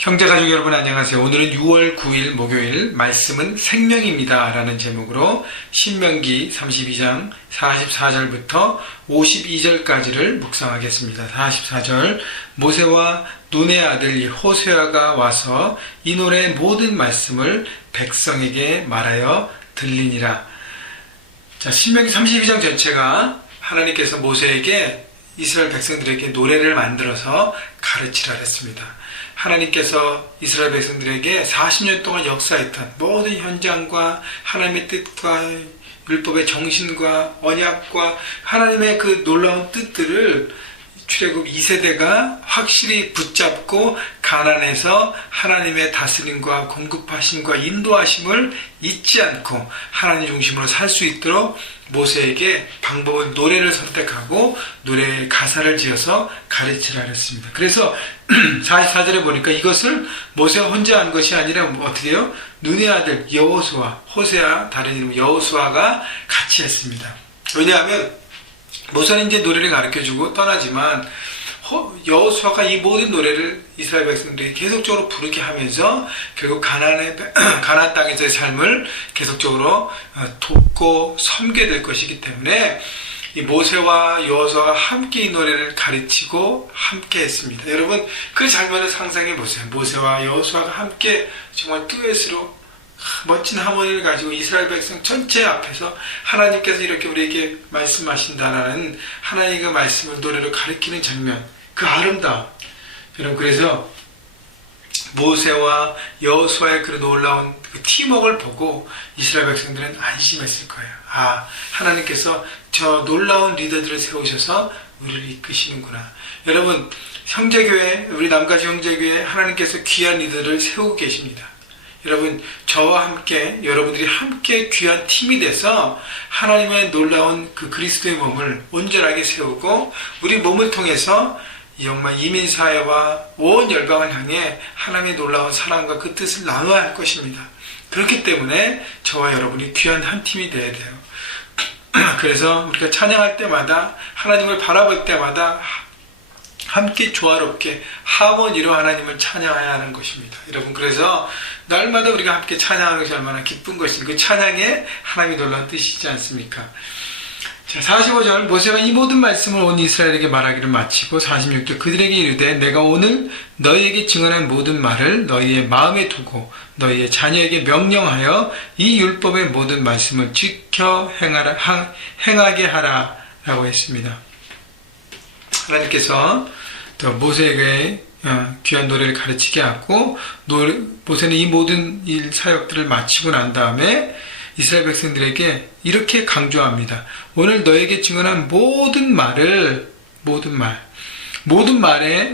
형제가족 여러분 안녕하세요. 오늘은 6월 9일 목요일 말씀은 생명입니다 라는 제목으로 신명기 32장 44절부터 52절까지를 묵상하겠습니다. 44절 모세와 눈의 아들 호세아가 와서 이 노래의 모든 말씀을 백성에게 말하여 들리니라. 자, 신명기 32장 전체가 하나님께서 모세에게 이스라엘 백성들에게 노래를 만들어서 가르치라 했습니다. 하나님께서 이스라엘 백성들에게 40년 동안 역사했던 모든 현장과 하나님의 뜻과 율법의 정신과 언약과 하나님의 그 놀라운 뜻들을 출애굽 2세대가 확실히 붙잡고 가나안에서 하나님의 다스림과 공급하심과 인도하심을 잊지 않고 하나님 중심으로 살 수 있도록 모세에게 방법은 노래를 선택하고 노래의 가사를 지어서 가르치라 했습니다. 그래서 44절에 보니까 이것을 모세가 혼자 한 것이 아니라 어떻게 해요? 눈의 아들 여호수아, 호세아, 다른 이름 여호수아가 같이 했습니다. 왜냐하면 모세는 이제 노래를 가르쳐주고 떠나지만 여호수아가 이 모든 노래를 이스라엘 백성들이 계속적으로 부르게 하면서 결국 가나안 땅에서의 삶을 계속적으로 돕고 섬게 될 것이기 때문에 이 모세와 여호수아가 함께 이 노래를 가르치고 함께 했습니다. 여러분 그 장면을 상상해 보세요. 모세와 여호수아가 함께 정말 듀엣으로 멋진 하모니를 가지고 이스라엘 백성 전체 앞에서 하나님께서 이렇게 우리에게 말씀하신다라는 하나님의 말씀을 노래로 가르치는 장면, 그 아름다움. 여러분 그래서 모세와 여호수아의 그 놀라운 그 팀워크를 보고 이스라엘 백성들은 안심했을 거예요. 아, 하나님께서 저 놀라운 리더들을 세우셔서 우리를 이끄시는구나. 여러분 형제교회, 우리 남가주 형제교회 하나님께서 귀한 리더를 세우고 계십니다. 여러분 저와 함께 여러분들이 함께 귀한 팀이 돼서 하나님의 놀라운 그 그리스도의 몸을 온전하게 세우고 우리 몸을 통해서 정말 이민사회와 온 열방을 향해 하나님의 놀라운 사랑과 그 뜻을 나눠야 할 것입니다. 그렇기 때문에 저와 여러분이 귀한 한 팀이 되어야 돼요. 그래서 우리가 찬양할 때마다 하나님을 바라볼 때마다 함께 조화롭게 하모니로 하나님을 찬양해야 하는 것입니다. 여러분 그래서 날마다 우리가 함께 찬양하는 것이 얼마나 기쁜 것인지 그 찬양에 하나님이 놀라운 뜻이지 않습니까? 자, 45절 모세가 이 모든 말씀을 온 이스라엘에게 말하기를 마치고 46절 그들에게 이르되 내가 오늘 너희에게 증언한 모든 말을 너희의 마음에 두고 너희의 자녀에게 명령하여 이 율법의 모든 말씀을 지켜 행하게 하라 라고 했습니다. 하나님께서 또 모세에게 귀한 노래를 가르치게 하고 모세는 이 모든 일 사역들을 마치고 난 다음에 이스라엘 백성들에게 이렇게 강조합니다. 오늘 너에게 증언한 모든 말의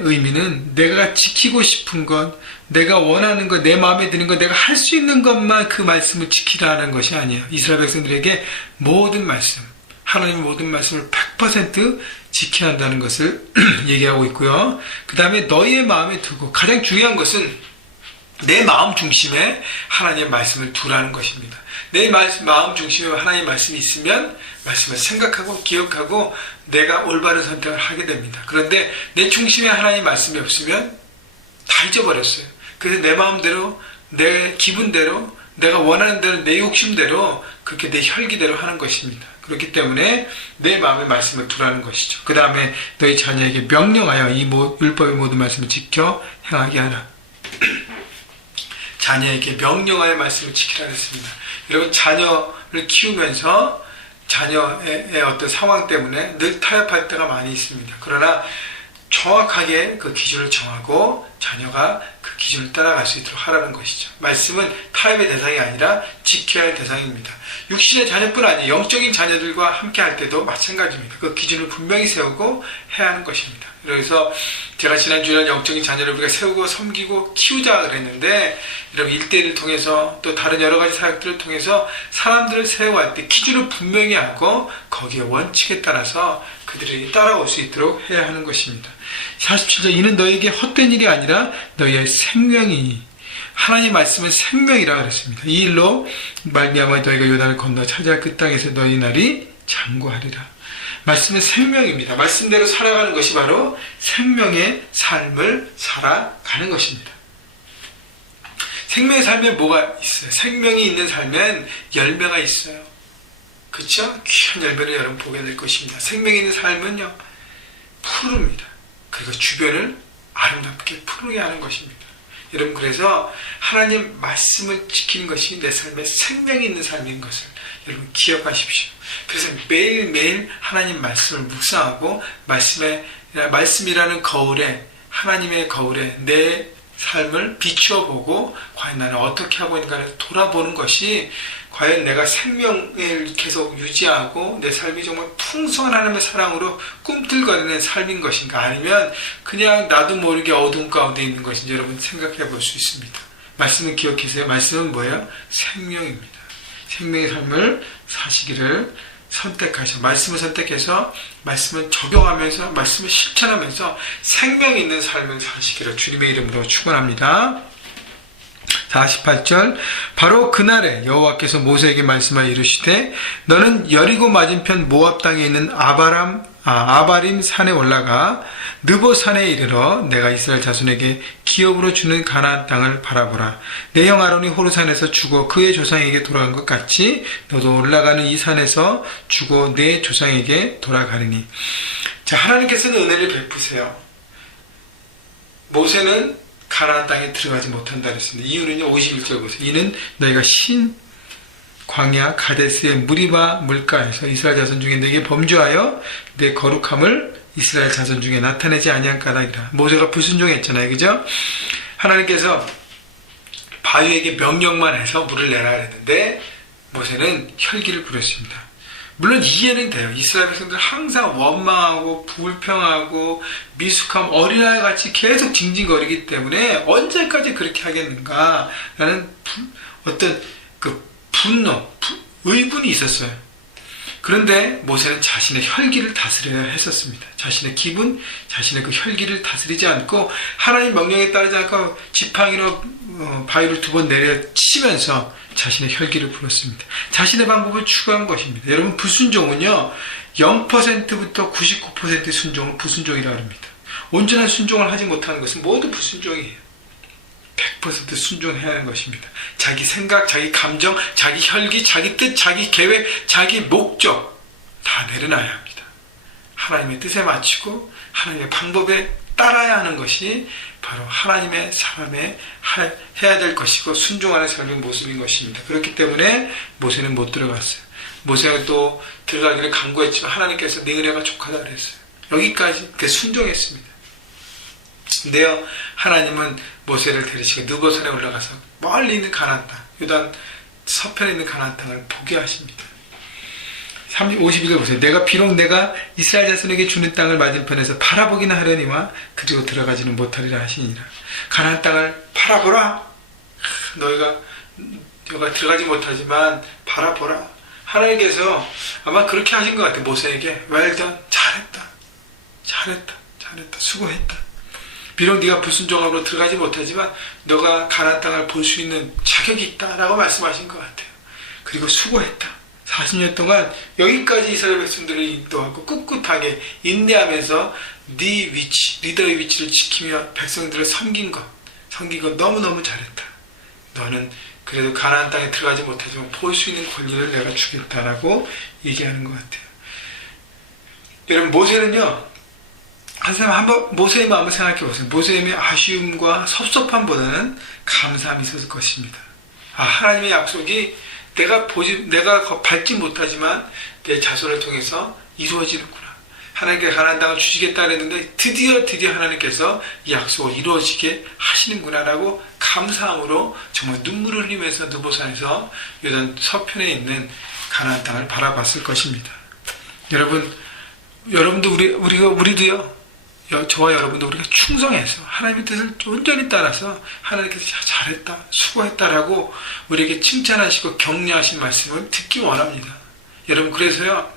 의미는 내가 지키고 싶은 것, 내가 원하는 것, 내 마음에 드는 것, 내가 할 수 있는 것만 그 말씀을 지키라는 것이 아니에요. 이스라엘 백성들에게 모든 말씀, 하나님의 모든 말씀을 100% 지켜야 한다는 것을 얘기하고 있고요. 그 다음에 너희의 마음에 두고 가장 중요한 것은 내 마음 중심에 하나님의 말씀을 두라는 것입니다. 내 마음 중심에 하나님의 말씀이 있으면 말씀을 생각하고 기억하고 내가 올바른 선택을 하게 됩니다. 그런데 내 중심에 하나님의 말씀이 없으면 다 잊어버렸어요. 그래서 내 마음대로, 내 기분대로, 내가 원하는 대로, 내 욕심대로 그렇게 내 혈기대로 하는 것입니다. 그렇기 때문에 내 마음의 말씀을 두라는 것이죠. 그 다음에 너희 자녀에게 명령하여 이 율법의 모든 말씀을 지켜 행하게 하라. 자녀에게 명령하여 말씀을 지키라 했습니다. 여러분 자녀를 키우면서 자녀의 어떤 상황 때문에 늘 타협할 때가 많이 있습니다. 그러나 정확하게 그 기준을 정하고 자녀가 그 기준을 따라갈 수 있도록 하라는 것이죠. 말씀은 타협의 대상이 아니라 지켜야 할 대상입니다. 육신의 자녀뿐 아니라 영적인 자녀들과 함께 할 때도 마찬가지입니다. 그 기준을 분명히 세우고 해야 하는 것입니다. 그래서 제가 지난주에는 영적인 자녀를 우리가 세우고 섬기고 키우자 그랬는데 여러분 1대1을 통해서 또 다른 여러 가지 사역들을 통해서 사람들을 세워갈 때 기준을 분명히 하고 거기에 원칙에 따라서 그들에게 따라올 수 있도록 해야 하는 것입니다. 47절 이는 너에게 헛된 일이 아니라 너희의 생명이니 하나님 말씀은 생명이라 그랬습니다. 이 일로 말미암아 너희가 요단을 건너 차지할 그 땅에서 너희 날이 장구하리라. 말씀은 생명입니다. 말씀대로 살아가는 것이 바로 생명의 삶을 살아가는 것입니다. 생명의 삶에 뭐가 있어요? 생명이 있는 삶엔 열매가 있어요. 그렇죠? 귀한 열매를 여러분 보게 될 것입니다. 생명이 있는 삶은요, 푸릅니다. 그리고 주변을 아름답게 푸르게 하는 것입니다. 여러분, 그래서 하나님 말씀을 지키는 것이 내 삶에 생명이 있는 삶인 것을 여러분 기억하십시오. 그래서 매일매일 하나님 말씀을 묵상하고 말씀이라는 거울에, 하나님의 거울에 내 삶을 비추어 보고 과연 나는 어떻게 하고 있는가를 돌아보는 것이 과연 내가 생명을 계속 유지하고 내 삶이 정말 풍성한 하나님의 사랑으로 꿈틀거리는 삶인 것인가, 아니면 그냥 나도 모르게 어둠 가운데 있는 것인지 여러분 생각해 볼 수 있습니다. 말씀은 기억하세요. 말씀은 뭐예요? 생명입니다. 생명의 삶을 사시기를 선택하셔. 말씀을 선택해서 말씀을 적용하면서 말씀을 실천하면서 생명 있는 삶을 사시기를 주님의 이름으로 축원합니다. 48절, 바로 그날에 여호와께서 모세에게 말씀하여 이르시되 너는 여리고 맞은편 모압 땅에 있는 아바림 산에 올라가 느보 산에 이르러 내가 이스라엘 자손에게 기업으로 주는 가나안 땅을 바라보라. 내 형 아론이 호르산에서 죽어 그의 조상에게 돌아간 것 같이 너도 올라가는 이 산에서 죽어 내 조상에게 돌아가리니. 자, 하나님께서는 은혜를 베푸세요. 모세는 가나안 땅에 들어가지 못한다 그랬습니다. 이유는요, 51절 보세요. 이는 너희가 신 광야 가데스의 무리바 물가에서 이스라엘 자손 중에 내게 범죄하여 내 거룩함을 이스라엘 자손 중에 나타내지 아니한 까닭이라. 모세가 불순종했잖아요, 그죠? 하나님께서 바위에게 명령만 해서 물을 내라 했는데 모세는 혈기를 부렸습니다. 물론 이해는 돼요. 이스라엘 백성들 항상 원망하고 불평하고 미숙함, 어린아이 같이 계속 징징거리기 때문에 언제까지 그렇게 하겠는가 라는 어떤 그 분노, 의분이 있었어요. 그런데 모세는 자신의 혈기를 다스려야 했었습니다. 자신의 기분, 자신의 그 혈기를 다스리지 않고 하나님 명령에 따르지 않고 지팡이로 바위를 2번 내려치면서 자신의 혈기를 불었습니다. 자신의 방법을 추구한 것입니다. 여러분, 불순종은요, 0%부터 99% 순종을 불순종이라고 합니다. 온전한 순종을 하지 못하는 것은 모두 불순종이에요. 100% 순종해야 하는 것입니다. 자기 생각, 자기 감정, 자기 혈기, 자기 뜻, 자기 계획, 자기 목적 다 내려놔야 합니다. 하나님의 뜻에 맞추고 하나님의 방법에 따라야 하는 것이 바로 하나님의 사람의 해야 될 것이고 순종하는 삶의 모습인 것입니다. 그렇기 때문에 모세는 못 들어갔어요. 모세가 또 들어가기를 간구했지만 하나님께서 네 은혜가 족하다 그랬어요. 여기까지 순종했습니다. 근데요, 하나님은 모세를 데리시고 느보산에 올라가서 멀리 있는 가나안 땅, 요단 서편에 있는 가나안 땅을 보게 하십니다. 51절 보세요. 비록 내가 이스라엘 자손에게 주는 땅을 맞은편에서 바라보기나 하려니와 그리고 들어가지는 못하리라 하시니라. 가나안 땅을 바라보라. 너희가 들어가지 못하지만 바라보라. 하나님께서 아마 그렇게 하신 것 같아요. 모세에게 웰던, 잘했다, 수고했다. 비록 네가 불순종함으로 들어가지 못하지만 너가 가나안 땅을 볼 수 있는 자격이 있다라고 말씀하신 것 같아요. 그리고 수고했다. 40년 동안 여기까지 이스라엘 백성들을 인도하고 꿋꿋하게 인내하면서 네 위치, 리더의 위치를 지키며 백성들을 섬긴 것 너무너무 잘했다. 너는 그래도 가나안 땅에 들어가지 못하지만 볼 수 있는 권리를 내가 주겠다라고 얘기하는 것 같아요. 여러분, 모세는요, 한 사람 한번 모세의 마음을 생각해 보세요. 모세의 아쉬움과 섭섭함보다는 감사함이 있었을 것입니다. 하나님의 약속이 내가 밟지 못하지만 내 자손을 통해서 이루어지는구나. 하나님께서 가나안 땅을 주시겠다 그랬는데 드디어 하나님께서 이 약속을 이루어지게 하시는구나라고 감사함으로 정말 눈물을 흘리면서 느보산에서 요단 서편에 있는 가나안 땅을 바라봤을 것입니다. 여러분도 우리도요. 저와 여러분도 우리가 충성해서 하나님의 뜻을 온전히 따라서 하나님께서 잘했다, 수고했다라고 우리에게 칭찬하시고 격려하신 말씀을 듣기 원합니다. 여러분, 그래서요,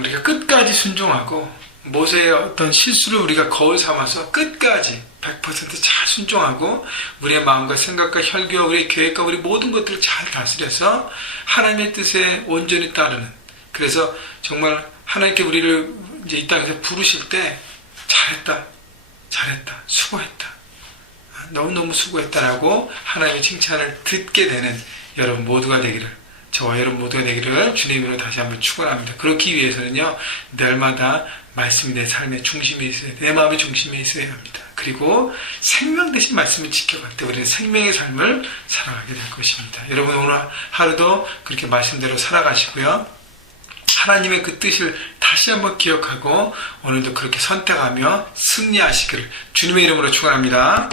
우리가 끝까지 순종하고 모세의 어떤 실수를 우리가 거울 삼아서 끝까지 100% 잘 순종하고 우리의 마음과 생각과 혈기와 우리의 계획과 우리 모든 것들을 잘 다스려서 하나님의 뜻에 온전히 따르는, 그래서 정말 하나님께 우리를 이제 이 땅에서 부르실 때 잘했다, 수고했다, 너무너무 수고했다라고 하나님의 칭찬을 듣게 되는 여러분 모두가 되기를, 저와 여러분 모두가 되기를 주님으로 다시 한번 축원합니다. 그렇기 위해서는요, 날마다 말씀이 내 삶의 중심에 있어야 돼. 내 마음의 중심에 있어야 합니다. 그리고 생명 대신 말씀을 지켜갈 때 우리는 생명의 삶을 살아가게 될 것입니다. 여러분 오늘 하루도 그렇게 말씀대로 살아가시고요. 하나님의 그 뜻을 다시 한번 기억하고 오늘도 그렇게 선택하며 승리하시기를 주님의 이름으로 축원합니다.